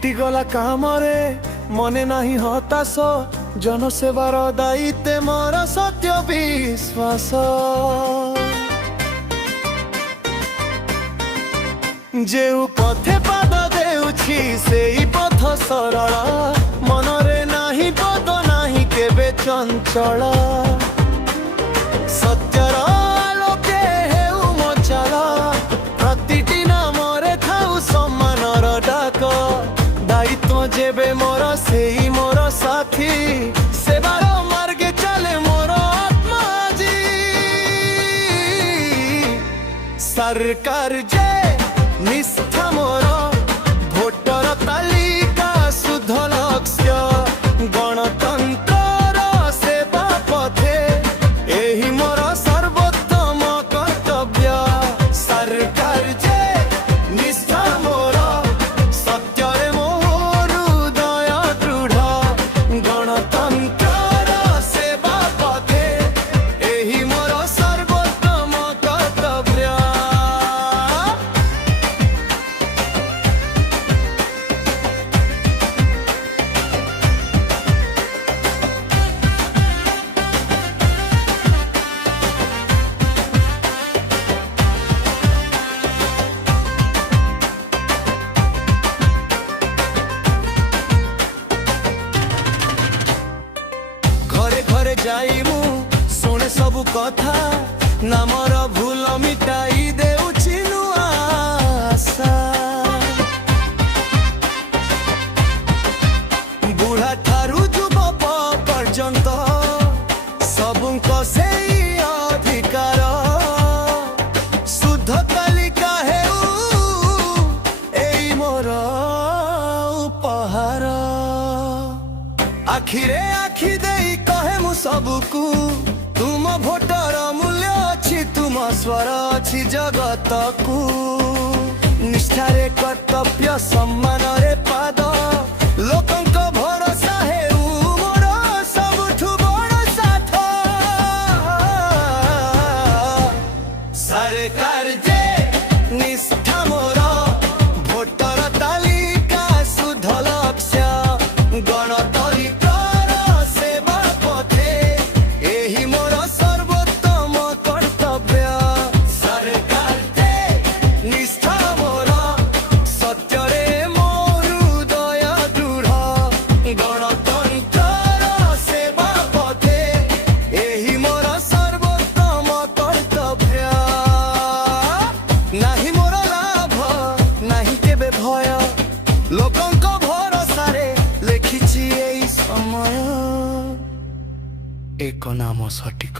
जुटी गला काम रे मने नाही हताश जनसेवार दायित्वे मोर सत्य विश्वास जे पथे पाद देउछि सेई पथ सरल मनरे नाही पद नाही केबे चंचल सत्यर आलोके हेउ मचल प्रतिटी नामरे थाउ सम्मानर डाक दायित्व जेबे मोर सेई मोर साथी सेवार मार्गे चले मोर आत्माजी सरकार जे निष्ठा मोर भोटर तालिका शुद्ध लक्ष्य गणतंत्र सेवा पथे एही मोर सर्वोत्तम कर्तव्य सरकार जे निष्ठा मोर सत्य मोर हृदय दृढ़ गणतंत्र सेवा पथे एही मोर सर्वोत्तम कर्तव्य। घरे घरे जाई मु सुने सबु कथा नामर भूल मिटाई देउछि नुआ आशा बुढ़ा ठारू युवक पर्यंत सबुक सेई अधिकार शुद्ध तालिका हेउ एई मोर उपहार आखिरे आखि देई कहे मु सबकू तुम भोटर मूल्य अछि तुम स्वर अछि जगत को निष्ठारे कर्तव्य सम्मान रे पाद लोकंक भरोसा हेउ मोर सबठु बड़ साथ सरकार जे निष्ठा मोर भोटर तालिका शुद्ध लक्ष्य गणतंत्र सेवा पथे एही मोर सर्वोत्तम कर्तव्य सरकार जे निष्ठा मोर सत्य रे मोर हृदय दृढ़ गणतंत्र सेवा पथे एही मोर सर्वोत्तम कर्तव्य नाही मोर लाभ नाही केबे भय लोकंक भरोसारे लेखिछि एई समय एक नाम सटिक।